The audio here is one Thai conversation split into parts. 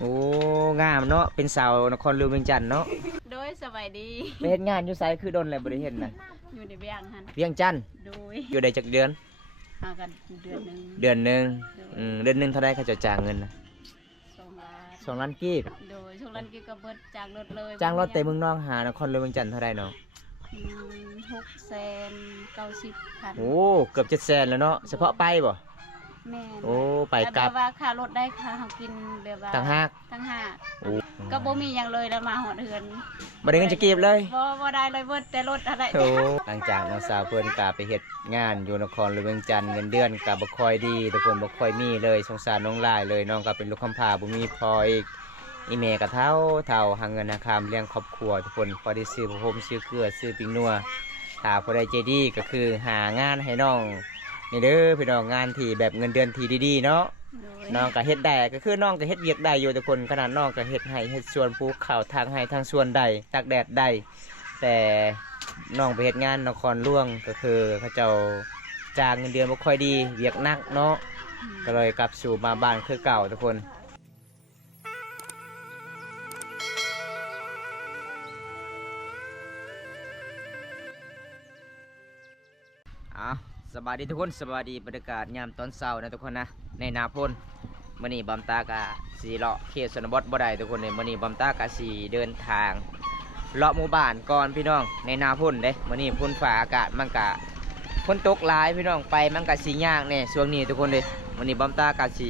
โอ้งามเนาะเป็นสาวนครหลวงเวียงจันทน์เนาะโดยสบายดีไปเฮ็ดงานอยู่ไสคือดนแล้วบ่ได้เฮ็ดน่ะอยู่ในเบียงหันเวียงจันทน์โดยอยู่ได้จักเดือนหากันเดือนหนึ่งเดือนหนึงเดือนหนึงเท่าใดเขาจะจ่ายเงินน่ะ2 ล้าน2 ล้านกีบโดยช่วงนั้นก็เบิดจากรถเลยจ้างรถแต่เมืองนอกหานครหลวงเวียงจันทน์เท่าใดเนาะ690,000โอ้เกือบ700,000แล้วเนาะเฉพาะไปบ่แม่โอ้ไปกลับว่าค่ารถได้ค่าเฮากินแบบว่าต่างหากโอ้ก็บ่มีหยังเลยแล้วมาหอดเฮือนบ่ได้เงินจะกีบเลยบ่ได้เลยเบิดแต่รถอะไรโอ้หลังจากน้องสาวเพิ่นก็ไปเฮ็ดงานอยู่นครหลวงเวียงจันทน์เงินเดือนก็บ่ค่อยดีทุกคนบ่ค่อยมีเลยสงสารน้องหลายเลยน้องก็เป็นลูกกำพร้าบ่มีพ่ออีกอีแม่ก็เฒ่าหาเงินหาคำเลี้ยงครอบครัวทุกคนพอได้ซื้อผ้าห่มซื้อเกลือซื้อปิ้งนัวถ้าผู้ใดใจดีก็คือหางานให้น้องนี่เด้อพี่น้องงานที่แบบเงินเดือนที่ดีๆเนาะน้องก็เฮ็ดได้ก็คือน้องก็เฮ็ดเวียกได้อยู่ทุกคนขนาดน้องก็เฮ็ดให้เฮ็ดสวนปลูกข้าวทางให้ทางสวนได้ตากแดดได้แต่น้องไปเฮ็ดงานนครหลวงก็คือเขาเจ้าจ้างเงินเดือนบ่ค่อยดีเวียกหนักเนาะก็เลยกลับสู่มาบ้านคือเก่าทุกคนสบายดีทุกคนสบายดีบรรยากาศยามตอนเช้านะทุกคนนะในนาพลมื้อนี้บอมตากะสีเลาะเขตชนบทบ่ได้ทุกคนเลยมื้อนี้บอมตากะสีเดินทางเลาะหมู่บ้านก่อนพี่น้องในนาพลเด้มื้อนี้ฝนฟ้าอากาศมันกะฝนตกหลายพี่น้องไปมันกะสียากแน่ช่วงนี้ทุกคนเลยมื้อนี้บอมตากะสี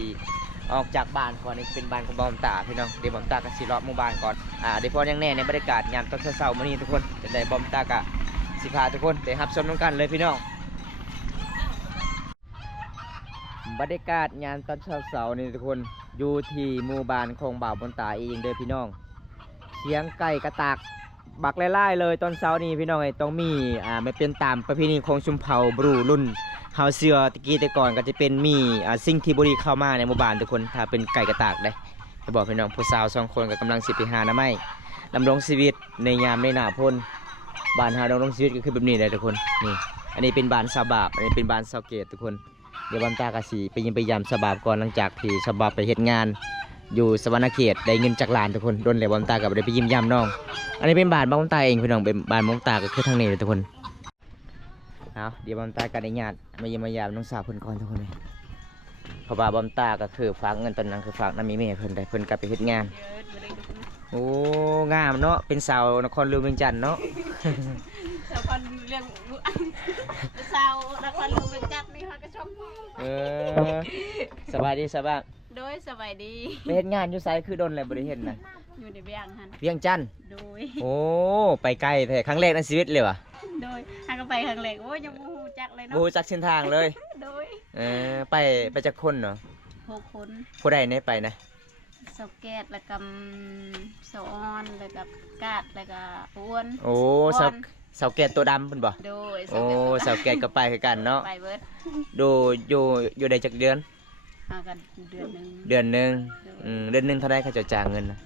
ออกจากบ้านก่อนนี่เป็นบ้านของบอมตาพี่น้องเดี๋ยวบอมตากะสีเลาะหมู่บ้านก่อนเดี๋ยวพอยังแน่ในบรรยากาศยามตอนเช้ามื้อนี้ทุกคนจะได้บอมตากะสิพาทุกคนไปรับชมกันเลยพี่น้องบรรยากาศงานตอนเช้าเสาร์นี่ทุกคนอยู่ที่หมู่บ้านของบ่าวบนตาเองเด้อพี่น้องเสียงไก่กระตากบักไล่ๆเลยตอนเช้านี้พี่น้องต้องมีไม่เป็นตามประเพณีของชุมเผ่าบรูรุ่นเฮาเสือตะกี้แต่ก่อนก็จะเป็นมีสิ่งที่บริเข้ามาในหมู่บ้านทุกคนถ้าเป็นไก่กระตากได้จะบอกพี่น้องผู้สาว2 คนก็กำลังสิไปหาหน่อไม้ดำรงชีวิตในยามในหน้าฝนบ้านเฮาดำรงชีวิตก็คือแบบนี้เลยทุกคนนี่อันนี้เป็นบ้านชาวบาปอันนี้เป็นบ้านชาวเกตทุกคนเดี๋ยวบอมตากะสีไปยิงไปยำสบาบก่อนหลังจากที่สบาบไปเฮ็ดงานอยู่สวรรณเขตได้เงินจากหลานทุกคนโดนเลยบอมตากับได้ไปยิมยำน้องอันนี้เป็นบ้านบอมตาเองพี่น้องเป็นบ้านบอมตาก็คือทางนี้เลยทุกคนเอาเดี๋ยวบอมตากันได้ญาติมายิมมายำน้องสาวเพิ่นก่อนทุกคนเลยเพราะว่าบอมตาก็คือฝากเงินตอนนั้นคือฝากน้ำมีแม่เพิ่นได้เพิ่นกลับไปเฮ็ดงานโอ้งามเนาะเป็นสาวนครหลวงเวียงจันทน์เนาะสาวคนเลี้ยงสาวนครหลวงเวียงจันทน์นี่ค่ะก็ชมสบายดีสบายโดยสบายดีไปเฮ็ดงานอยู่ไสคือดนแล้วบ่ได้เฮ็ดน่ะอยู่ในเบียงหันเวียงจันทน์โดยโอ้ไปไกลแท้ครั้งแรกในชีวิตเลยวะโดยหาก็ไปครั้งแรกโอ้ยยังบ่ฮู้จักเลยเนาะบ่รู้จักเส้นทางเลยโดยไปจักคนเนาะ6 คนผู้ใดได้ไปนะสาวแกดแล้วก็สาวอ่อนแล้วก็กาดแล้วก็อ้วนโอ้สาวแก่ตัวดำเพิ่นบ่โดยโอ้สาวแก่ก็ไปคือกันเนาะไปเบิดดูอยู่ได้จักเดือนหากันเดือนหนึงเดือนหนึงเดือนหนึงเท่าใดเขาจะจ่ายเงินน่ะ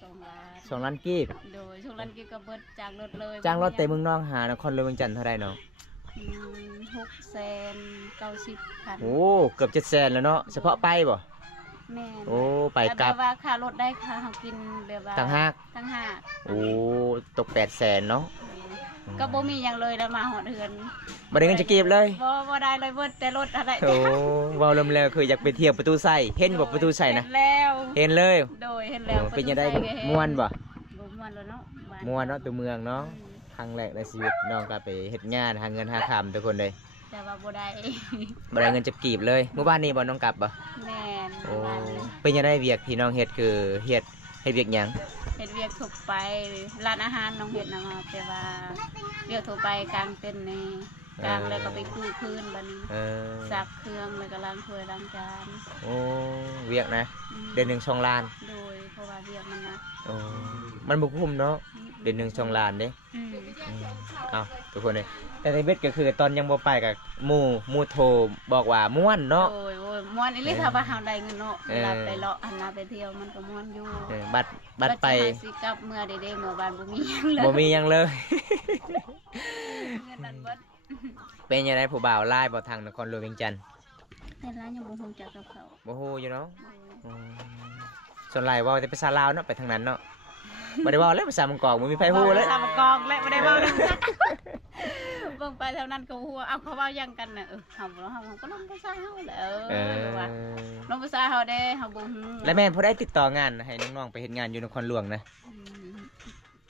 2 ล้าน2 ล้านกีบโดยช่วงนั้นก็เบิดจากรถเลยจ้างรถแต่เมืองนอกหานครหลวงเวียงจันทน์เท่าใดเนาะ690,000โอ้เกือบ700,000แล้วเนาะเฉพาะไปบ่แม่โอ้ไปกลับว่าค่ารถได้ค่าเฮากินแบบว่าต่างหากโอ้ตก800,000เนาะก็บ่มีหยังเลยแล้วมาหอดเฮือนบ่ได้เงินจะกีบเลยบ่ได้เลยเบิดแต่รถอะไรโอ้เว้าเริ่มแล้วคืออยากไปเที่ยวประตูไส้เห็นบ่ประตูไส้นะเห็นเลยโดยเห็นแล้วเป็นยังไงม่วนบ่ม่วนแล้วเนาะม่วนเนาะตัวเมืองเนาะครั้งแรกในชีวิตน้องก็ไปเฮ็ดงานหาเงินหาคำทุกคนเลยแต่ว่าบ่ได้เงินจะกีบเลยเมื่อวานนี้บ่น้องกลับบ่แม่นโอ้เป็นยังไงเวียกที่น้องเฮ็ดคือเฮ็ดเวียกหยังเฮ็ดเวียกทั่วไปร้านอาหารน้องเฮ็ดนำแต่ว่าเวียกทั่วไปกลางเต็นท์นี่กลางแล้วก็ไปกู้พื้นบัดนี้ซักเครื่องแล้วก็ล้างถ้วยล้างจานโอ้เวียกนะเดือนหนึ่ง2 ล้านโดยเพราะว่าเวียกมันนะโอ้มันบ่คุ้มเนาะเดือนหนึ่ง2 ล้านเด้เอาทุกคนเลยแต่ในเบ็ดก็คือตอนยังบ่ไปกับหมู่โทรบอกว่าม่วนเนาะโอ้ยม่วนอีหลีถ้าว่าเฮาได้เงินเนาะเวลาไปเลาะหันหน้าไปเที่ยวมันก็ม่วนอยู่บัดไปสิกลับเมื่อเด้ๆเมื่อบ้านบ่มีหยังเลยบ่มีหยังเลยเงินนั้นเบิดเป็นยังไงผู้บ่าวไล่บ่ทางนครหลวงเวียงจันทน์แต่ร้านยังบ่ฮู้จักกับเขาบ่ฮู้อยู่เนาะ ส่วนหลายเว้าแต่ภาษาลาวเนาะไปทางนั้นเนาะบ่ได้เว้าเลยภาษามังกรบ่มีไผฮู้เลย ตามกองและไม่ได้เว้าเลยเบิ่งไปเท่านั้นก็หัวเอาเขาเว้ายังกันน่ะเฮาก็ลงภาษาเฮาแหละว่าลงภาษาเฮาได้เฮาบ่ฮู้ แล้วแม่นพอได้ติดต่องานให้น้องๆไปเฮ็ดงานอยู่นครหลวงนะ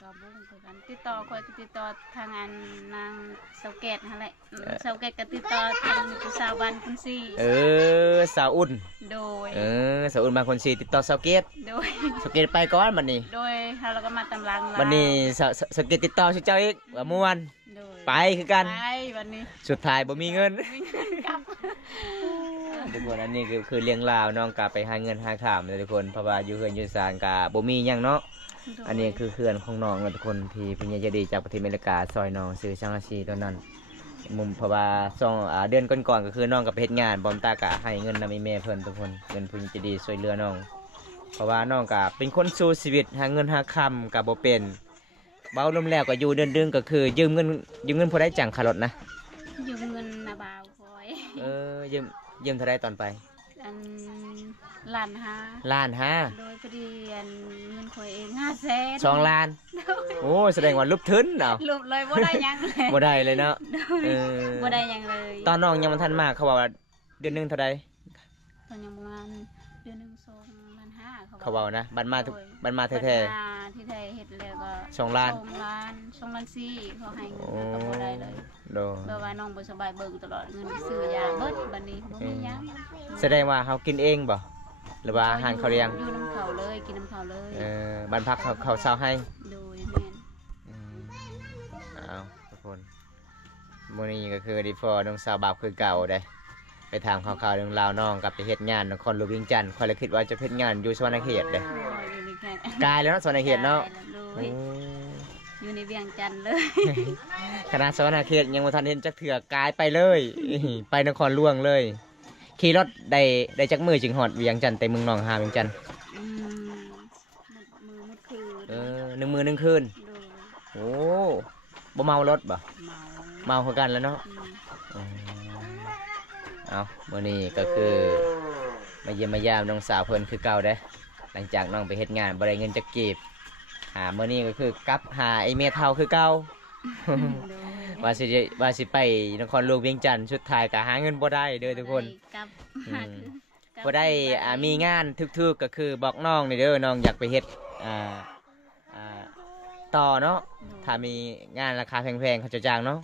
ก็บ่ฮู้คือกันติดต่อค่อยติดต่อทางงานนางเสาเกตนั่นแหละเสาเกตก็ติดต่อทางผู้สาวบ้านคุณซี่สาวอุ่นโดยสาวอุ่นบางคนสิติดต่อสาวเกต โดยสาวเกตไปก่อนบัดนี้โดยเราก็มาตำลังบัดนี้สาวเกตติดต่อชื่อเจ้าอีกว่าม่วนไปคือกันไปวันนี้สุดท้ายบ่มีเงิน กลับทุกคนอันนี้คือเลี้ยงลาวน้องกะไปหาเงินหาข้ามเลยทุกคนเพราะว่าอยู่เฮือนอยู่ศาลกะบ่มีหยังเนาะอันนี้คือเขื่อนของน้องทุกคนที่เพิ่นอยากจะดีจากประเทศอเมริกาซอยน้องซื้อช่างอาชีพตอนนั้นมุมเพราะว่าเดือนก่อนๆก็คือน้องกับไปเฮ็ดงานบอมตากะให้เงินนำแม่เพิ่นทุกคนเงินเพิ่นจะดีช่วยเหลือน้องเพราะว่าน้องกะเป็นคนสู้ชีวิตหาเงินหาค่ำกะบ่เป็นเบาลมแล้วก็อยู่เดือนดึงก็คือยืมเงินพอได้จังค่ารถนะยืมเงินนะบ่าวคอยยืมเท่าไรตอนไป1,500,000โดยพอดีเงินคอยเอง500,000 2 ล้านโอ้แสดงว่าลุบทึนเนาะลุบเลยบ่ได้ยังเลยบ่ได้เลยเนาะบ่ได้ยังเลยตอนน้องยังบ่ทันมาเขาบอกว่าเดือนนึงเท่าใดตอนยังประมาณเดือนนึง2,500,000เขาบอกนะบันมาแท้ๆที่แท้เฮ็ดแล้วก็2 ล้าน4เขาให้เงินก็บ่ได้เลยแบบว่าน้องบ่สบายเบิ่งตลอดเงินซื้อยาเบิดบัดนี้บ่มีหยังแสดงว่าเฮากินเองบ่หรือว่าอาหารเขาเลี้ยงอยู่น้ำเขาเลยกินน้ำเขาเลยบ้านพักเขาเช่าให้โดยแม่นเอาทุกคนมื้อนี้ก็คือดีฟอน้องสาวบาปคือเก่าเด้ไปถามข่าวๆเรื่องราวน้องกับไปเฮ็ดงานนครหลวงเวียงจันทน์ค่อยเลยคิดว่าจะเฮ็ดงานอยู่สวรรณเขตเด้กายแล้วเนาะสวรรณเขตเนาะอยู่ในเวียงจันทน์เลยคณะสวรรณเขตยังบ่ทันเห็นจักเทื่อกายไปเลยไปนครหลวงเลยขี่รถได้จักมือจึงฮอดเวียงจันทน์แต่เมืองหนองหาเวียงจันทน์1 มื้อ 1 คืนโอ้บ่เมารถบ่เมาคือกันแล้วเนาะเอามื้อนี้ก็คือมาเยี่ยมมายามน้องสาวเพิ่นคือเก่าเด้หลังจากน้องไปเฮ็ดงานบ่ได้เงินจักกีบมื้อนี้ก็คือกลับหาไอ้เมเฒ่าคือเก่าว่าสิไปนครหลวงเวียงจันทน์สุดท้ายก็หาเงินบ่ได้เด้อทุกคนบ่ได้มีงานทึกๆก็คือบอกน้องนี่เด้อน้องอยากไปเฮ็ดต่อเนาะถ้ามีงานราคาแพงๆเขาจะจ้างเนาะ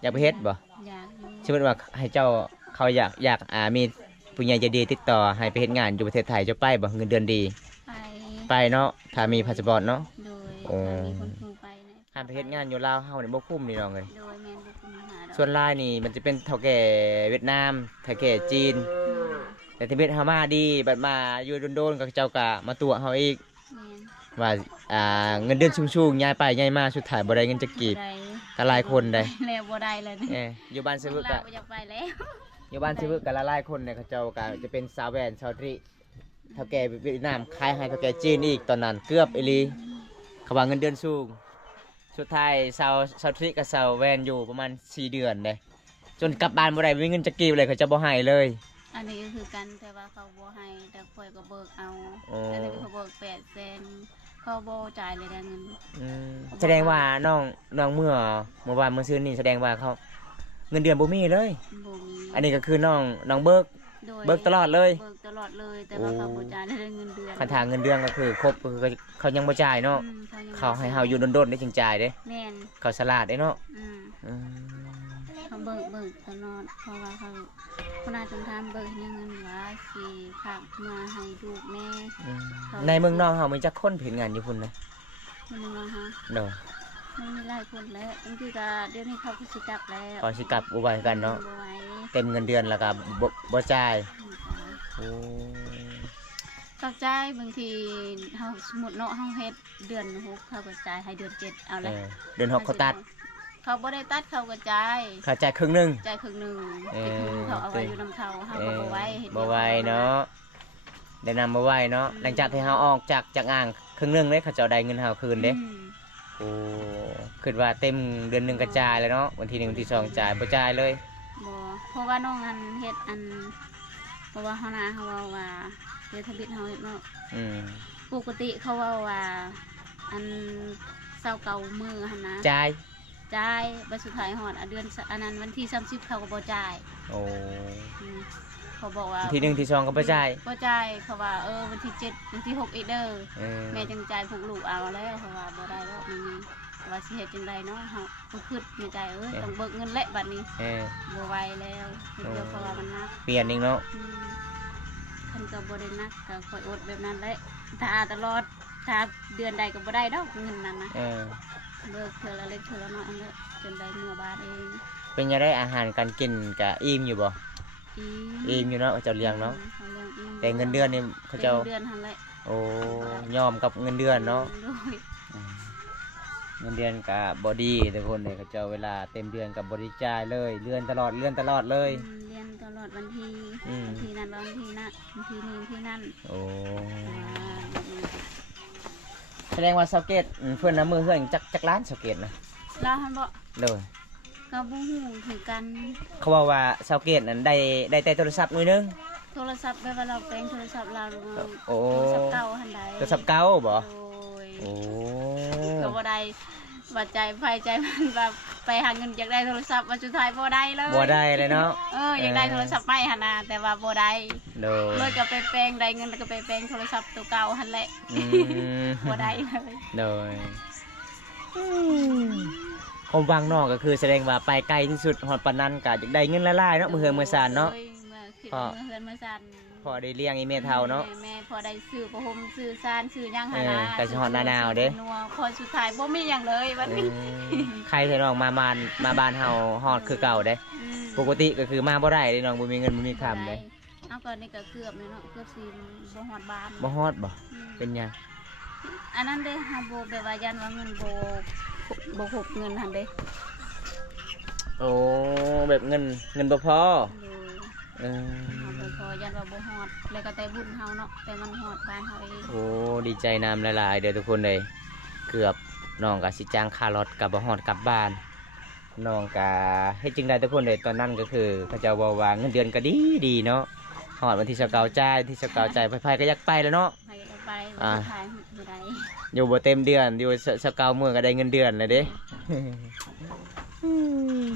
อยากไปเฮ็ดบ่อยากสมมุติว่าให้เจ้าเขาอยากมีผู้ใหญ่ใจดีติดต่อให้ไปเฮ็ดงานอยู่ประเทศไทยจะไปบ่เงินเดือนดีไปเนาะถ้ามีพาสปอร์ตเนาะโอ้มีคนคุไปถ้าไปเฮ็ดงานอยู่ลาวเฮานี่บ่คุ้มนี่น้องเอ้ยโดยแม่นบ่คุ้มหาดอกส่วนลายนี่มันจะเป็นเฒ่าแก่เวียดนามเฒ่าแก่จีนแต่ที่เวียดเฮามาดีบัดมาอยู่โดนๆกับเจ้าก็มาตัวเฮาอีกว่าเงินเดือนสูงๆย้ายไปย้ายมาสุดท้ายบ่ได้เงินจักกีบก็หลายคนได้แล้วบ่ได้เลยอยู่บ้านซิวึกก็อยากไปแล้วอยู่บ้านซิวึกก็หลายคนเนี่ยเขาเจ้าก็จะเป็นสาวแวนชาวตรีเฒ่าแก่เวียดนามขายให้เฒ่าแก่จีนอีกตอนนั้นเกือบอีหลีเขาว่าเงินเดือนสูงสุดท้ายชาวตรีกับชาวแวนอยู่ประมาณ4 เดือนเด้จนกลับบ้านบ่ได้มีเงินจักกีบเลยเขาจะบ่ให้เลยอันนี้ก็คือกันแต่ว่าเขาบ่ให้แต่ค่อยก็เบิกเอาแต่นี่เขาเบิก800,000เขาบ่จ่ายเลยได้เงินแสดงว่าน้องเมื่อวานเมื่อซื้อนี่แสดงว่าเขาเงินเดือนบ่มีเลยบ่มีอันนี้ก็คือน้องเบิกตลอดเลยเบิกตลอดเลยแต่ว่าเขาบ่จ่ายได้เงินเดือนคันทางเงินเดือนก็คือครบก็คือเขายังบ่จ่ายเนาะเขาให้เฮาอยู่ดนๆได้จึงจ่ายเด้แม่นเขาฉลาดเด้เนาะเขาเบิกตลอดเพราะว่าเขาน่าจะทำเบิกเงินว่าสิฝากมาให้ลูกแม่ในเมืองนอกเฮามีจักคนเฮ็ดงานอยู่พุ่นนะในเมืองนอกฮะเด้อมันมีหลายคนแล้วบางทีก็เดี๋ยวนี้เขาก็สิกลับแล้วเขาสิกลับบ่ไหวกันเนาะเต็มเงินเดือนแล้วก็บ่จ่ายโอ้เขาจ่ายบางทีเฮาสมมุติเนาะเฮาเฮ็ดเดือน6เขาก็จ่ายให้เดือน7เอาละเดือน6เขาตัดเขาบ่ได้ตัดเขาก็จ่ายเขาจ่ายครึ่งนึงจ่ายครึ่งนึงเขาเอาไว้อยู่นำเขาเฮาก็บ่ไหวเฮ็ดบ่ไหวเนาะได้นำบ่ไหวเนาะหลังจากที่เฮาออกจากอ่างครึ่งนึงเด้เขาจะได้เงินเฮาคืนเด้โอ้คิดว่าเต็มเดือนนึงก็จ่ายแล้วเนาะวันที่1วันที่2จ่ายบ่จ่ายเลยบ่เพราะว่าน้องเฮ็ดเพราะว่าเฮานะเฮาว่าเดี๋ยวทะเบียนเฮาเฮ็ดเนาะ ปกติเขาว่าอันเศร้าเก่ามือหั่นนะ จ่าย จ่ายบัดสุดท้ายฮอดเดือนอันนั้นวันที่30เขาก็บ่จ่าย โอ้ เขาบอกว่า ทีหนึ่งทีสองก็บ่จ่าย บ่จ่ายเขาว่าวันที่7วันที่6อีกเด้อ เออ แม่จังจ่ายพวกลูกเอาแล้วเขาว่าบ่ได้แล้วมันมีว่าสิเฮ็ดจังไดเนาะเฮาคิดในใจต้องเบิกเงินและบัดนี้ เออ บ่ไหวแล้วเดี๋ยวเพราะว่ามันหนัก เปลี่ยนอีกเนาะ คันก็บ่ได้หนักก็ค่อยอดแบบนั้นแหละถ้าตลอดถ้าเดือนใดก็บ่ได้ดอกเงินนั้นนะ เออ เบิกเทื่อละเล็กเทื่อละน้อยอันนั้นจนได้เมื่อบาทเอง เป็นยังได้อาหารการกินกับอิ่มอยู่บ่ อิ่มอยู่เนาะเจ้าเลี้ยงเนาะ เขาเลี้ยงอิ่ม แต่เงินเดือนนี่เขาเจ้า เงินเดือนหั่นแหละ โอ้ยอมกับเงินเดือนเนาะ โดย เงินเดือนกับบอดี้ทุกคนเลยเขาเจ้าเวลาเต็มเดือนกับบริจ่ายเลยเลื่อนตลอดเลย เรียนตลอดวันที่ อืม วันที่นั้นวันที่นั้นวันที่นี้ที่นั่น โอ้ ว่า แสดงว่าเสาเกตเพื่อนน้ำมือเพื่อนจักล้านเสาเกตนะ แล้วหันบ่ เลย ก็บ่ฮู้ถือกัน เขาบอกว่าเสาเกตนั้นได้แต่โทรศัพท์มือนึง โทรศัพท์แบบว่าเราแปลงโทรศัพท์เราหรือว่า โอ้ โทรศัพท์เก่าหันใด โทรศัพท์เก่าบ่ โดย โอ้ ก็บ่ได้บาดใจไฟใจมันแบบไปหาเงินอยากได้โทรศัพท์วันสุดท้ายบ่ได้เลย บ่ได้เลยเนาะ อยากได้โทรศัพท์ใหม่หั่นน่ะแต่ว่าบ่ได้ โดย เลยก็ไปแปลงได้เงินแล้วก็ไปแปลงโทรศัพท์ตัวเก่าหั่นแหละ อืม บ่ได้เลย โดยความหวังนอกก็คือแสดงว่าไปไกลที่สุดหอดปานนั้นก็อยากได้เงินละลายเนาะมือเฮือนมือสานเนาะ โอ้ยเมื่อคิด พอ เมื่อเฮือนเมื่อซัน พอได้เลี้ยงอีเมทเท่าเนาะ แม่พอได้ซื้อผ้าห่มซื้อซานซื้อหยังหั่น เอ น่ะ อแต่สิฮอดหน้าหนาวเด้ นัวพอสุดท้ายบ่มีหยังเลยวันนี้ ใครที่น้องมาบ้านเฮาฮอดคือเก่าเด้ อืม ปกติก็คือมาบ่ได้เด้น้องบ่มีเงินบ่มีคำเด้ เอาก่อนนี่ก็เกือบเลยเนาะเกือบสิบ่ฮอดบ้าน บ่ฮอดบ่ อืม เป็นหยัง อันนั้นเด้เฮาบ่แบบว่ายันว่าเงินบ่ครบเงินหั่นเด้ โอ้แบบเงินบ่พอ โดย เออ เฮาบ่พอยันว่าบ่ฮอดแล้วก็แต่บุญเฮาเนาะแต่มันฮอดบ้านเฮาเอง โอ้ดีใจนำหลายๆเด้อทุกคนเลยเกือบน้องก็สิจ้างค่ารถกับบ่ฮอดกลับบ้านน้องก็เฮ็ดจึงได้ทุกคนเลยตอนนั้นก็คือเขาเจะว่าเงินเดือนก็ดีเนาะฮอดวันที่29จ่ายที่29จ่ายไผๆก็อยากไปแล้วเนาะ ไปแล้วไป อ่า ขายบ่ได้ อยู่บ่เต็มเดือนอยู่29มื้อก็ได้เงินเดือนเลยเด้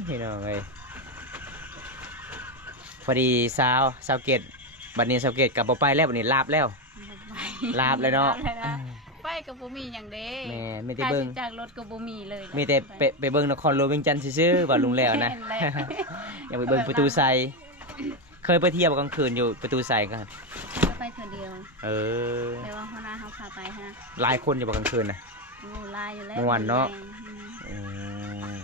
พี่น้องเอ้ยพอดีสาวเกตบัดนี้สาวเกตกลับบ่ไปแล้วบัดนี้ลาบแล้ว ลาบเลยเนาะ ลบเลยนะไปก็บ่มีหยังเด้ แม่ไม่ได้เบิ่ง ค่าใช้จ่ายรถก็บ่มีเลย มีแต่ไปเบิ่งนครหลวงเวียงจันทน์ซื่อๆว่าลุงแล้วนะ แม่แหล อยากไปเบิ่งประตูไซเคยไปเที่ยวกลางคืนอยู่ประตูไซกัน ก็ไปเทื่อเดียว เออ แต่ว่าหัวหน้าเฮาพาไปฮะ หลายคนอยู่บ่กลางคืนน่ะ โอ้ลายอยู่แล้ว ม่วนเนาะ อืม อืม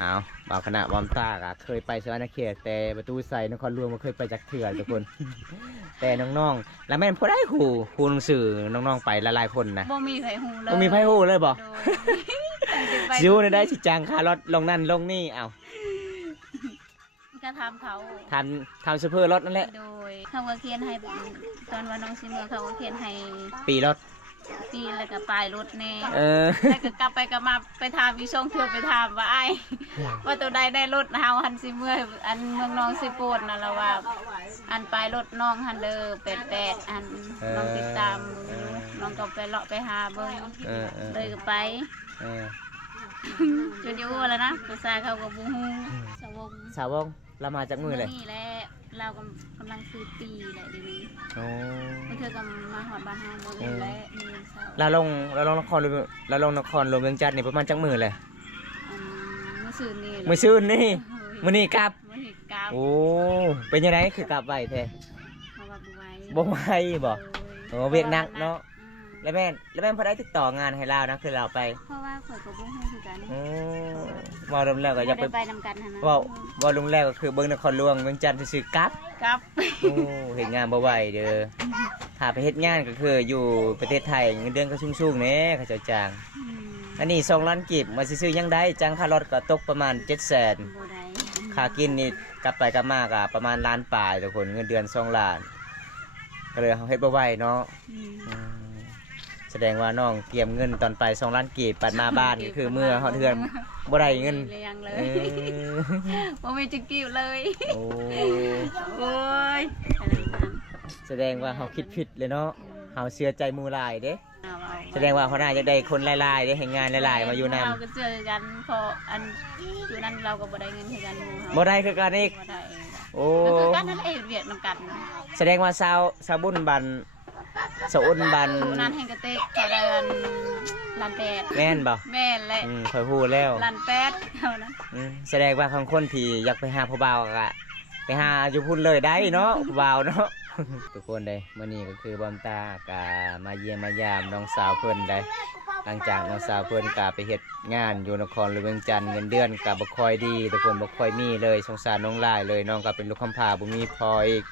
เอาบ่าวคณะบอมตากะเคยไปสวรรณเขตแต่ประตูไซนครหลวงบ่เคยไปจักเทื่อทุกคน แต่น้องๆแล้วแม่นผู้ใดฮู้หนังสือน้องๆไปหลายๆคนนะ บ่มีไผฮู้เลย บ่มีไผฮู้เลยบ่ โดยตั้งแต่ไป ซิวได้สิจ้างค่ารถลงนั่นลงนี่เอ้า ก็ถามเขา ทำซูเปอร์รถนั่นแหละ โดยเขาก็เขียนให้ตอนว่าน้องสิเมื่อเขาก็เขียนให้ ปีรถ ปีแล้วก็ปลายรถแน่ เออ แล้วก็กลับไปกลับมาไปถามอยู่ช่องเทือไปถามว่าไอ้ายว่าตัวใดได้รถเฮาหันสิเมื่ออันเมืองน้องสิโปดนั่นละว่า อันปลายรถน้องหันเด้อ88อันน้องติดตามอยู่น้องก็ไปเลาะไปหาเบิ่ง เออ เลยก็ไป เออ จนอยู่แล้วนะภาษาเขาก็บ่ฮู้สวง สาววงเรามาจากมือเลย นี่แหละเรากำลังซื้อปีแหละเดียวนี้ โอ้ เมื่อเธอก็มาหอดบ้านเฮาบ่อื่นและมีเสา เราลงนครหลวงเวียงจันทน์นี่ประมาณจากมือเลย อันมื้อซื่อนี่แหละ มือซื่นนี่ เฮ้ย มื้อนี้กลับ มื้อนี้กลับ โอ้เป็นยังไงคือกลับไวแท้ เพราะว่าบ่ไหว บ่ไหวบ่ โอ้เวียกหนักเนาะ อืม แล้วแม่นพอได้ติดต่องานให้เรานะคือเราไป เพราะว่าข่อยก็บ่ฮู้คือกัน อืมว่าลงแล้วก็อยาก บ่ ไป ได้ไปนำกันหั่นนะ ว่าลงแล้วก็คือเบิ่งนครหลวงเวียงจันทน์ซื่อๆกลับ กลับ โอ้เห็นงานบ่ไหวเด้อถ้าไปเฮ็ดงานก็คืออยู่ประเทศไทยเงินเดือนก็สูงๆแหน่เขาเจ้าจ้าง อืม อันนี้2ล้านกีบมาซื้อๆยังได้จ้างค่ารถก็ตกประมาณ 700,000 บ่ได้ ค่ากินนี่กลับไปกลับมาก็ประมาณล้านปลายทุกคนเงินเดือน2ล้าน ก็เลยเฮาเฮ็ดบ่ไหวเนาะ อืม อืมแสดงว่าน้องเตรียมเงินตอนไป2ล้านกีบปัดมาบ้านก็คือเมื่อเฮาเทือนบ่ได้เงิน เลี้ยงเล เอย อ บ่มีจักกิ้วเลย โอ้ โอ้ย แสดงว่าเฮาคิดผิดเลยเนาะเฮ าเชื่อใจหมู่หลายเด้ เอา แสดงว่าเขาน่าจะได้คนหลายๆได้เห็นงานหลายๆมาอยู่นำ เราก็เจอกันพออันอยู่นั้นเราก็บ่ได้เงินให้กันหมู่ บ่ได้คือกันอีก บ่ได้ โอ้ ก็คือกันนั่นเองเวียดนำกัน แสดงว่าชาวบุญบันสะอุ่นบัน อยู่นั้นแห่งกระเตกเขาได้อันล้านแปด แม่นบ่ แม่นแหละ ข่อยพูดแล้ว ล้านแปดเขานะ แสดงว่าของคนที่อยากไปหาผู้บ่าวก็ไปหาอยู่พุ่นเลยได้เนาะผู้บ่าวเนาะ ทุกคนได้มื้อนี้ก็คือบอมตากะมาเยี่ยมมายามน้องสาวเพิ่นได้หลังจากน้องสาวเพิ่นกะไปเฮ็ดงานอยู่นครหลวงเวียงจันทน์เงินเดือนกะบ่ค่อยดีทุกคนบ่ค่อยมีเลยสงสารน้องหลายเลยน้องก็เป็นลูกกำพร้าบ่มีพ่ออีก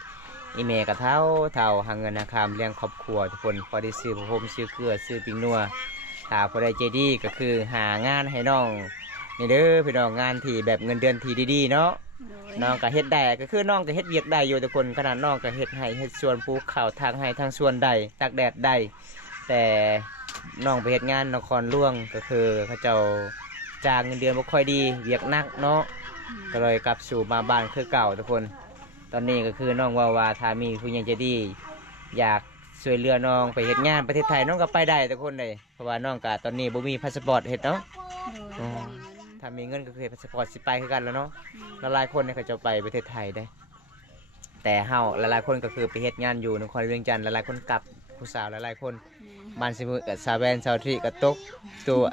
อีแม่ก็เฒ่าหาเงินหาคำเลี้ยงครอบครัวทุกคนพอได้ซื้อผ้าห่มซื้อเกลือซื้อปิ้งนัวถ้าพอได้ใจดีก็คือหางานให้น้องนี่เด้อพี่น้องงานที่แบบเงินเดือนที่ดีๆเนาะ โดย น้องก็เฮ็ดได้ก็คือน้องก็เฮ็ดเวียกได้อยู่ทุกคนขนาดน้องก็เฮ็ดให้เฮ็ดสวนปลูกข้าวทางให้ทางสวนได้ตากแดดได้แต่น้องไปเฮ็ดงานนครหลวงก็คือเขาเจ้าจ้างเงินเดือนบ่ค่อยดีเวียกหนักเนาะก็เลยกลับสู่มาบ้านคือเก่าทุกคน ตอนนี้ก็คือน้องว่าถ้ามีผู้ใหญ่ใจดีอยากช่วยเหลือน้องไปเฮ็ดงานประเทศไทยน้องก็ไปได้ทุกคนเลยเพราะว่าน้องก็ตอนนี้บ่มีพาสปอร์ตเฮ็ดเนาะ โดย ถ้ามีเงินก็คือพาสปอร์ตสิไปคือกันแล้วเนาะ หลายๆคนเนี่ยเขาจะไปประเทศไทยได้ แต่เฮาหลายๆคนก็คือไปเฮ็ดงานอยู่นครเวียงจันทน์หลายๆคนกลับผู้สาวหลายๆคนบ้านสิมือกับซาแวนซาวทรีก็ตกตัว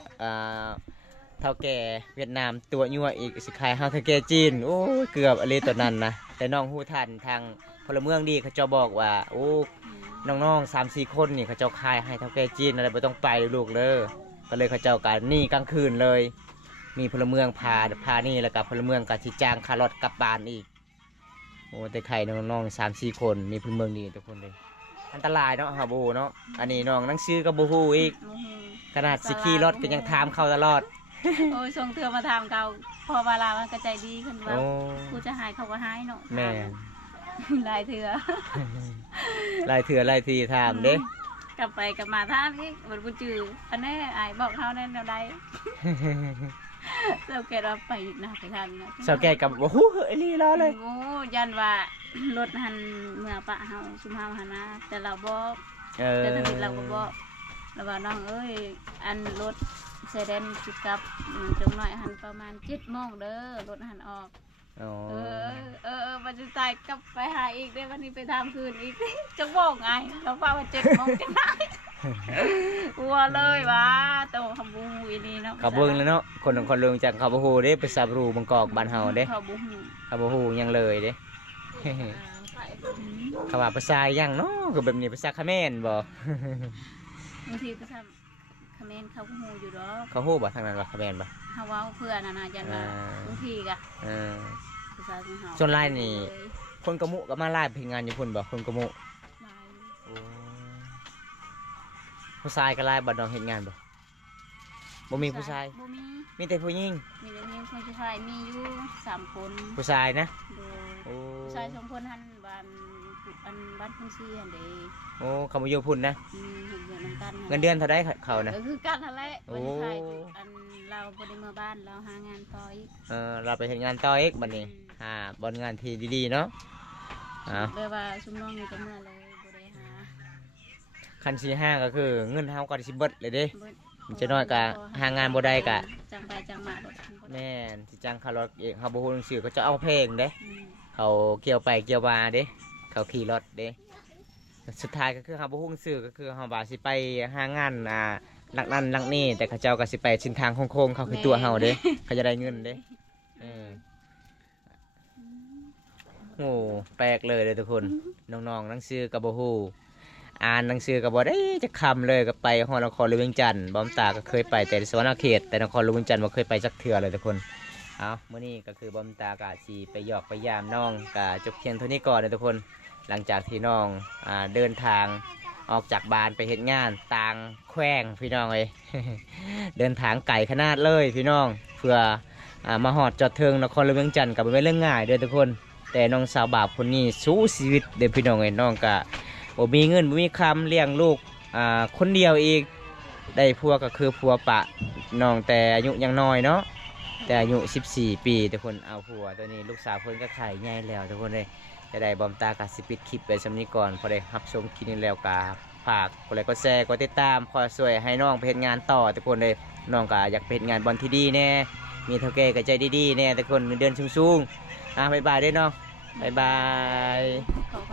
เท่าแก่เวียดนามตัวยั่วอีกสิขายเฮาเท่าแก่จีนโอ้ยเกือบอะไรตัวนั้นนะแต่น้องฮู้ทันทางพลเมืองดีเขาเจ้าบอกว่าโอ้น้องๆ3-4 คนนี่เขาเจ้าขายให้เท่าแก่จีนอะไรบ่ต้องไปลูกเด้อก็เลยเขาเจ้ากันนี่กลางคืนเลย มีพลเมืองพานี่แล้วกับพลเมืองกับที่จ้างคารถกลับบ้านอีกโอ้แต่ใครน้อง3-4 คนมีพลเมืองดีทุกคนเลยอันตรายเนาะฮาบูเนาะอันนี้น้องนั่งซื้อกับบูฮูอีกขนาดสิขี่รถก็ยังถามเขาตลอด โอ้ยส่งเธอมาทำเขาพอเวลามันกระใจดีขึ้นว่า โอ้ กูจะหายเขาก็หายเนาะ แม่ หลายเถื่อ ไล่เถื่อไล่ทีถามเด้ กลับไปกลับมาท่ามอีกเหมือนกูจืออันนี้ไอ้บอกเขาแน่นเอาได้เจ้าแกเราไปอีกนะไปทำนะ สาวแก่กับบูฮูไอ้นี่รอเลย โอ้ยันว่ารถหันเมื่อปะเฮาชุมเฮาหันนะแต่เราบอก แต่ทวิตเราก็บอกแล้วว่าน้องเอ้ยอันรถเซเดนสิกลับจงหน่อยหันประมาณ7 โมงเด้อรถหันออก อ๋อ วันจะตายกลับไปหาอีกได้วันนี้ไปทำคืนอีก จะบอกไงเราฟังว่า7 โมงจะได้กลัวเลยว่าโตขบูอีนี่เนาะ กับเบิ้งแล้วเนาะคนของคนเรืองจากเขาบูฮูเด้ไปสับรูบางกอกบ้านเฮาเด้ เขาบูฮู เขาบูฮูยังเลยเด้ เขาว่าภาษาอย่างเนาะก็แบบนี้ภาษาเขมรบ่ บางทีก็ทำคอมเมนต์เขาบูฮูอยู่ดอก เขาฮู้บ่ทางนั้นว่าเขมรบ่ เขาเว้าเพื่อนนะยันว่าบางทีก็ เออ ภาษาของเขา ส่วนลายนี่ คนกะมุก็มาไล่เพลงงานอยู่พุ่นบ่คนกะมุผู้ชายก็ไล่บ่ดองเฮ็ดงานบ่บ่มีผู้ชาย บ่มี มีแต่ผู้หญิง มีแต่มีคนผู้ชายมีอยู่3 คน ผู้ชายนะ โดย โอ้ ผู้ชาย2 คนหันบ้านคุณซีอันเด โอ้เขามาอยู่พุ่นนะ เห็นเดือนน้ำกัน เงินเดือนเท่าไดเขานะ ก็คือกันนั่นแหละ โอ้ วันที่ชายอันเราบ่ได้มาบ้านเราหางานต่ออีก เราไปเฮ็ดงานต่ออีกบัดนี้บ่งานที่ดีๆเนาะอ้าว แปลว่าชุมน้องนี่ก็เมื่อเลยบ่ได้หา คันสิห้าก็คือเงินเฮาก็สิเบิดเลยเด้ เบิด มันจะน้อยก็หางานบ่ได้ก็ จังไปจังมาบ่ทันบ่ได้ แม่นสิจ้างคารถเองเฮาบ่ฮู้หนังสือก็จะเอาเพลงเด้ อืม เขาเกี่ยวไปเกี่ยวมาเด้เขาขี่รถเด้สุดท้ายก็คือเขาบ่ฮู้ซื่อก็คือเขาว่าสิไปหางานหลักนั้นหลักนี้แต่เขาเจ้าก็สิไปเส้นทางโค้งๆเขาคือตัวเฮาเด้เขาจะได้เงินเด้โอ้แปลกเลยทุกคนน้องๆหนังสือก็บ่ฮู้อ่านหนังสือก็บ่ได้จะคำเลยก็ไปฮอดนครหลวงเวียงจันทน์บอมตาก็เคยไปแต่สวรรณเขตแต่นครหลวงเวียงจันทน์บ่เคยไปสักเทื่อเลยทุกคนเอามื้อนี้ก็คือบอมตากะสิไปหยอกไปยามน้องกะจบเพียงเท่านี้ก่อนเลยทุกคนหลังจากที่น้องเดินทางออกจากบ้านไปเฮ็ดงานต่างแขวงพี่น้องเอ้ย เดินทางไกลขนาดเลยพี่น้องเพื่อมาฮอดจอดเทิงนครหลวงเวียงจันทน์ก็บ่แม่นเรื่องง่ายเด้อทุกคนแต่น้องสาวบาปคนนี้สู้ชีวิตเด้อพี่น้องเอ้ยน้องกะบ่มีเงินบ่มีคำเลี้ยงลูกคนเดียวอีกได้ผัวก็คือผัวปะน้องแต่อายุยังน้อยเนาะแต่อายุ14 ปีทุกคนเอาผัวตัวนี้ลูกสาวเพิ่นก็ไข่ใหญ่แล้วทุกคนเลยจะได้บอมตากะสิปิดคลิปไปสำนี้ก่อนพอได้รับชมคลิปนี้แล้วกะ ฝากกดไลค์กดแชร์กดติดตามคอยช่วยให้น้องไปเฮ็ดงานต่อทุกคนเลยน้องก็อยากไปเฮ็ดงานบอลที่ดีแน่มีเท่าแก่กับใจดีๆแน่ทุกคนเงินเดือนสูงๆบ๊ายบายเด้อน้องบ๊ายบาย ขอ